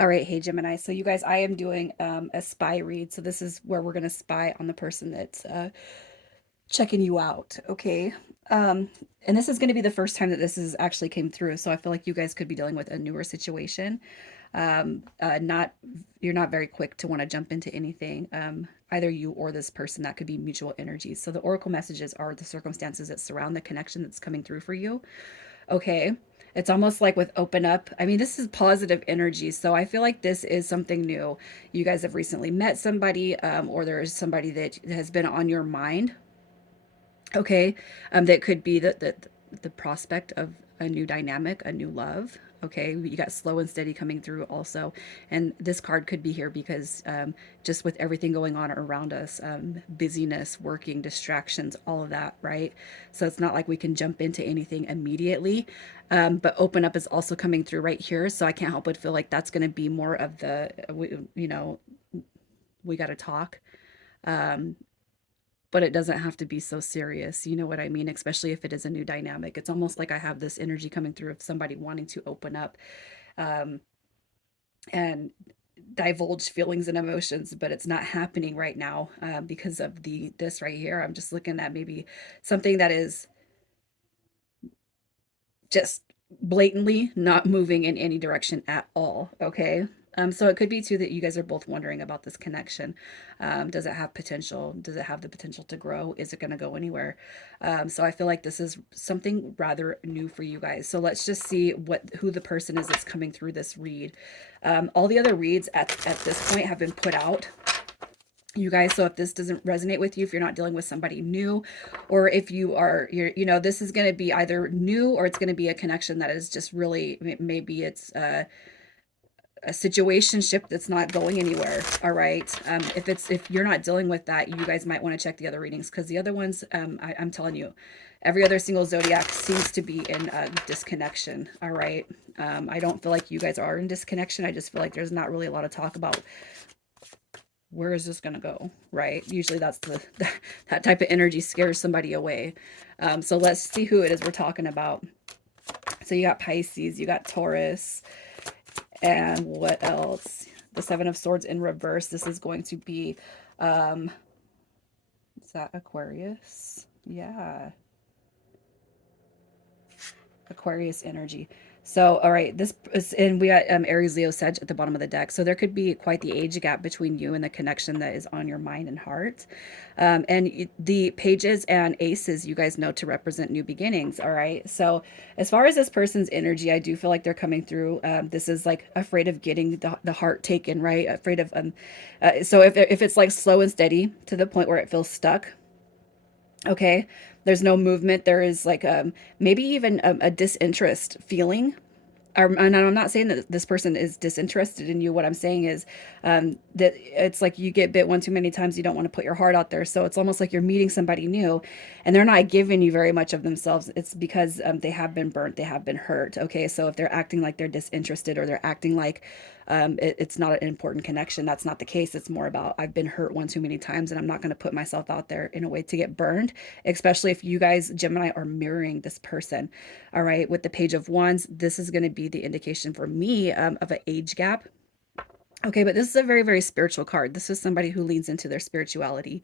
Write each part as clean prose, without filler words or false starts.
All right, hey Gemini. So you guys, I am doing a spy read. So this is where we're going to spy on the person that's checking you out, okay? Um, and this is going to be the first time that this is actually came through. So I feel like you guys could be dealing with a newer situation. Not You're not very quick to want to jump into anything. Either you or this person, that could be mutual energies. So the oracle messages are the circumstances that surround the connection that's coming through for you. Okay. It's almost like with open up. I mean, this is positive energy. So I feel like this is something new. You guys have recently met somebody, or there is somebody that has been on your mind. Okay. That could be the prospect of a new dynamic, a new love. Okay. You got slow and steady coming through also. And this card could be here because just with everything going on around us, busyness, working, distractions, all of that, right? So it's not like we can jump into anything immediately. But open up is also coming through right here. So I can't help but feel like that's going to be more of we got to talk. Um, but it doesn't have to be so serious. You know what I mean? Especially if it is a new dynamic. It's almost like I have this energy coming through of somebody wanting to open up um, and divulge feelings and emotions, but it's not happening right now because of this right here. I'm just looking at maybe something that is just blatantly not moving in any direction at all. Okay. So it could be too that you guys are both wondering about this connection. Does it have potential? Does it have the potential to grow? Is it going to go anywhere? So I feel like this is something rather new for you guys. So let's just see who the person is that's coming through this read. All the other reads at this point have been put out, you guys. So if this doesn't resonate with you, if you're not dealing with somebody new, or if this is going to be either new or it's going to be a connection that is just really, maybe it's a situationship that's not going anywhere. All right. If you're not dealing with that, you guys might want to check the other readings, because the other ones, I'm telling you, every other single zodiac seems to be in disconnection. All right. I don't feel like you guys are in disconnection. I just feel like there's not really a lot of talk about where is this going to go, right? Usually that's that type of energy scares somebody away. So let's see who it is we're talking about. So you got Pisces, you got Taurus, and what else? The Seven of Swords in reverse. This is going to be, is that Aquarius? Yeah, Aquarius energy. So, all right, this is, and we got Aries, Leo, Sag at the bottom of the deck. So there could be quite the age gap between you and the connection that is on your mind and heart. And the pages and aces, you guys know to represent new beginnings. All right. So as far as this person's energy, I do feel like they're coming through. This is like afraid of getting the heart taken, right? Afraid of, so if it's like slow and steady to the point where it feels stuck, okay, there's no movement, there is like maybe even a disinterest feeling. And I'm not saying that this person is disinterested in you. What I'm saying is that it's like you get bit one too many times, you don't want to put your heart out there. So it's almost like you're meeting somebody new and they're not giving you very much of themselves. It's because they have been burnt, they have been hurt. Okay, so if they're acting like they're disinterested, or they're acting like it's not an important connection, that's not the case. It's more about, I've been hurt one too many times and I'm not going to put myself out there in a way to get burned, especially if you guys, Gemini, are mirroring this person. All right, with the Page of Wands, this is going to be the indication for me of an age gap. Okay, but this is a very, very spiritual card. This is somebody who leans into their spirituality.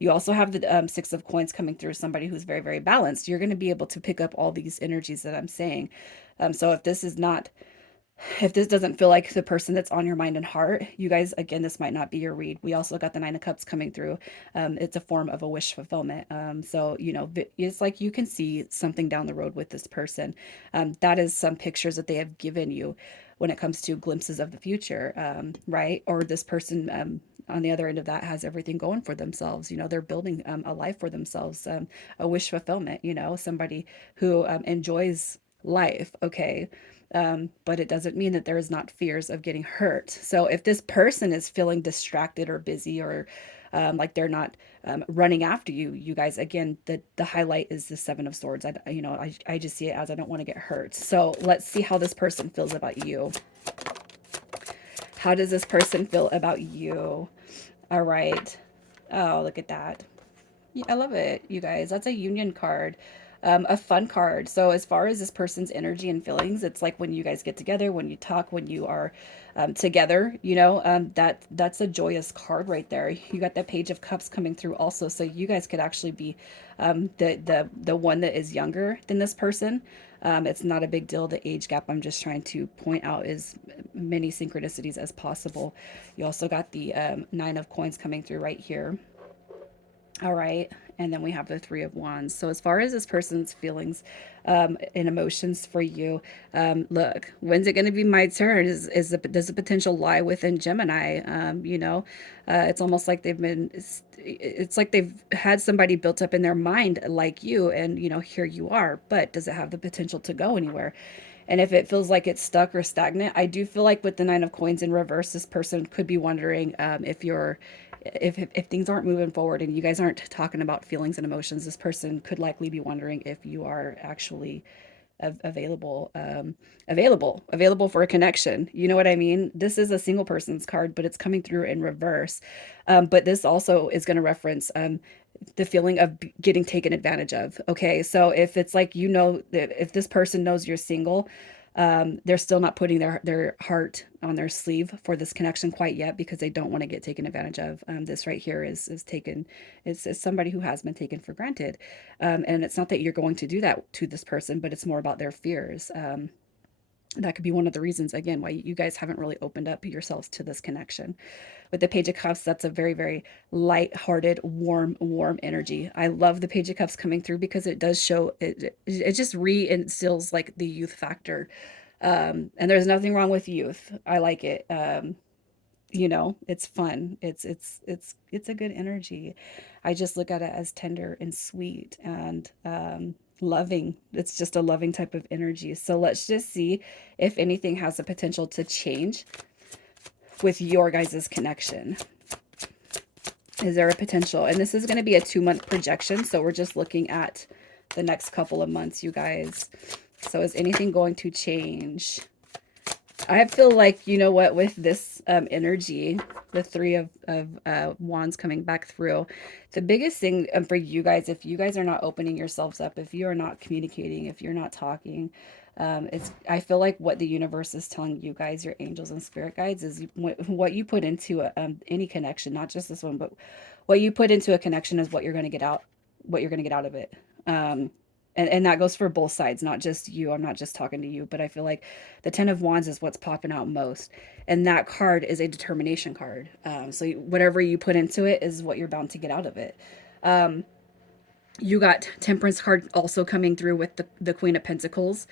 You also have the Six of Coins coming through, somebody who's very, very balanced. You're going to be able to pick up all these energies that I'm saying. So if this doesn't feel like the person that's on your mind and heart, you guys, again, this might not be your read. We also got the Nine of Cups coming through. It's a form of a wish fulfillment. So, it's like you can see something down the road with this person. That is some pictures that they have given you when it comes to glimpses of the future, right? Or this person on the other end of that has everything going for themselves. They're building a life for themselves, a wish fulfillment, somebody who enjoys life. Okay. But it doesn't mean that there is not fears of getting hurt. So if this person is feeling distracted or busy, or like they're not running after you, you guys, again, the highlight is the Seven of Swords. I just see it as, I don't want to get hurt. So let's see how this person feels about you. How does this person feel about you? All right. Oh, look at that. Yeah, I love it, you guys. That's a union card. A fun card. So as far as this person's energy and feelings, it's like when you guys get together, when you talk, when you are together, that's a joyous card right there. You got that Page of Cups coming through also, so you guys could actually be the one that is younger than this person. It's not a big deal, the age gap. I'm just trying to point out as many synchronicities as possible. You also got the Nine of Coins coming through right here. All right. And then we have the Three of Wands. So, as far as this person's feelings and emotions for you, look, when's it going to be my turn? Does the potential lie within Gemini? It's almost like it's like they've had somebody built up in their mind like you, and, here you are. But does it have the potential to go anywhere? And if it feels like it's stuck or stagnant, I do feel like with the Nine of Coins in reverse, this person could be wondering if things aren't moving forward and you guys aren't talking about feelings and emotions. This person could likely be wondering if you are actually available, available for a connection. You know what I mean? This is a single person's card, but it's coming through in reverse. But this also is going to reference the feeling of getting taken advantage of. Okay, so if it's like, that if this person knows you're single, they're still not putting their heart on their sleeve for this connection quite yet, because they don't want to get taken advantage of. This right here is taken is somebody who has been taken for granted, and it's not that you're going to do that to this person, but it's more about their fears. That could be one of the reasons, again, why you guys haven't really opened up yourselves to this connection. With the Page of Cups, that's a very, very light-hearted, warm energy. I love the Page of Cups coming through because it does show it just reinstills like the youth factor. And there's nothing wrong with youth. I like it. It's fun. It's a good energy. I just look at it as tender and sweet and loving. It's just a loving type of energy. So let's just see if anything has the potential to change with your guys' connection. Is there a potential? And this is going to be a 2-month projection, so we're just looking at the next couple of months, you guys. So is anything going to change? I feel like, you know what, with this energy, the Three of Wands coming back through, the biggest thing for you guys, if you guys are not opening yourselves up, if you are not communicating, if you're not talking, I feel like what the universe is telling you guys, your angels and spirit guides, is what you put into any connection, not just this one, but what you put into a connection is what you're going to get out, what you're going to get out of it. And that goes for both sides, not just you. I'm not just talking to you, but I feel like the Ten of Wands is what's popping out most. And that card is a determination card. So whatever you put into it is what you're bound to get out of it. You got Temperance card also coming through with the Queen of Pentacles.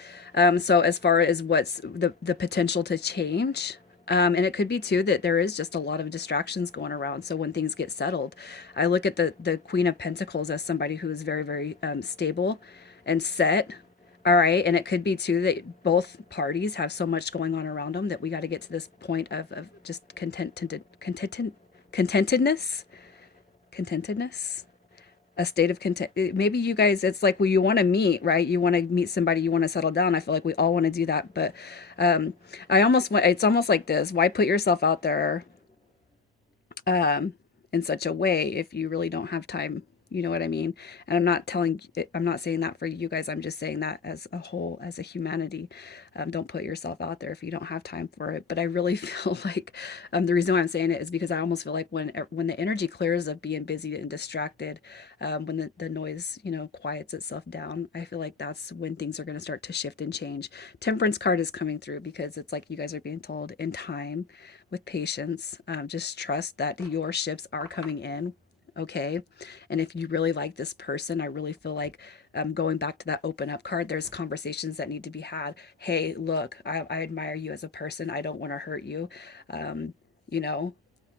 So as far as what's the potential to change, and it could be too that there is just a lot of distractions going around. So when things get settled, I look at the Queen of Pentacles as somebody who is very, very stable and set. All right. And it could be too that both parties have so much going on around them that we got to get to this point of just contentedness, contentedness, a state of content. Maybe you guys, it's like, well, you want to meet, right? You want to meet somebody, you want to settle down. I feel like we all want to do that, but I almost want, it's almost like this: why put yourself out there in such a way if you really don't have time? You know what I mean? And I'm not saying that for you guys. I'm just saying that as a whole, as a humanity. Don't put yourself out there if you don't have time for it. But I really feel like the reason why I'm saying it is because I almost feel like when the energy clears of being busy and distracted, when the noise, quiets itself down, I feel like that's when things are going to start to shift and change. Temperance card is coming through because it's like you guys are being told in time, with patience, just trust that your ships are coming in. Okay. And if you really like this person, I really feel like going back to that open up card, there's conversations that need to be had. Hey, look, I admire you as a person. I don't want to hurt you. Um, you know,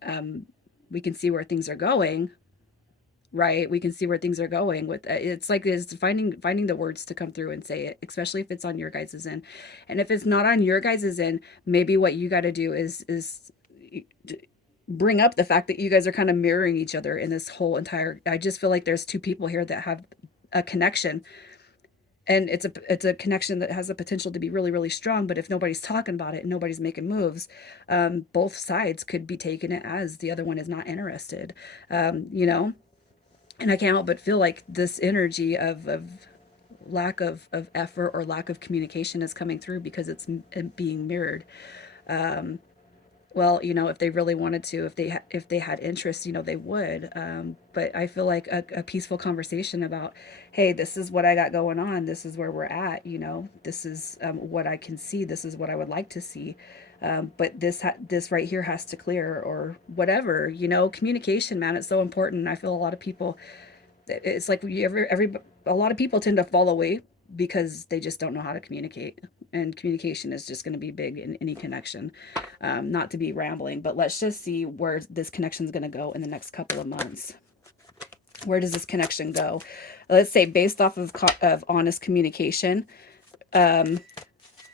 um, we can see where things are going, right? We can see where things are going with it's like is finding the words to come through and say it, especially if it's on your guys's end. And if it's not on your guys's end, maybe what you got to do is bring up the fact that you guys are kind of mirroring each other in this whole entire. I just feel like there's two people here that have a connection, and it's a connection that has the potential to be really, really strong. But if nobody's talking about it and nobody's making moves, both sides could be taking it as the other one is not interested. um, you know and I can't help but feel like this energy of of effort or lack of communication is coming through because it's being mirrored. Well, if they really wanted to, if they had interest, they would. But I feel like a peaceful conversation about, hey, this is what I got going on. This is where we're at. This is what I can see. This is what I would like to see. But this right here has to clear or whatever. Communication, man, it's so important. I feel a lot of people, it's like a lot of people tend to fall away because they just don't know how to communicate, and communication is just going to be big in any connection. Not to be rambling, but let's just see where this connection is going to go in the next couple of months. Where does this connection go? Let's say based off of honest communication,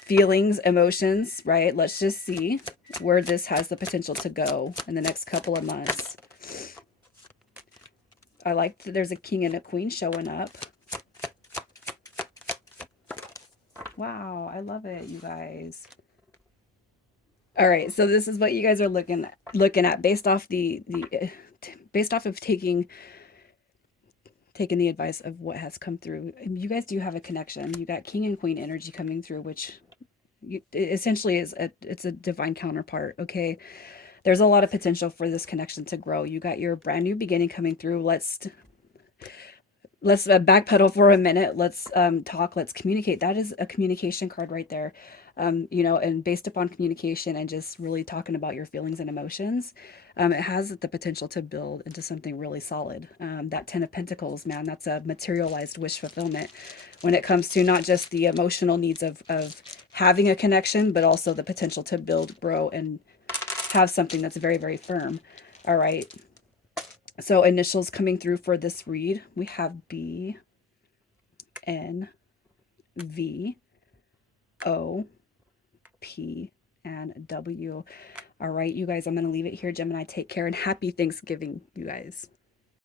feelings, emotions, right? Let's just see where this has the potential to go in the next couple of months. I like that there's a king and a queen showing up. Wow, I love it, you guys. All right, so this is what you guys are looking at based off based off of taking the advice of what has come through. You guys do have a connection. You got king and queen energy coming through, which essentially it's a divine counterpart. Okay, there's a lot of potential for this connection to grow. You got your brand new beginning coming through. Let's backpedal for a minute. Let's talk. Let's communicate. That is a communication card right there. And based upon communication and just really talking about your feelings and emotions, it has the potential to build into something really solid. That 10 of Pentacles, man, that's a materialized wish fulfillment when it comes to not just the emotional needs of having a connection, but also the potential to build, grow, and have something that's very, very firm. All right. So initials coming through for this read, we have B, N, V, O, P, and W. All right, you guys, I'm going to leave it here. Gemini, take care and happy Thanksgiving, you guys.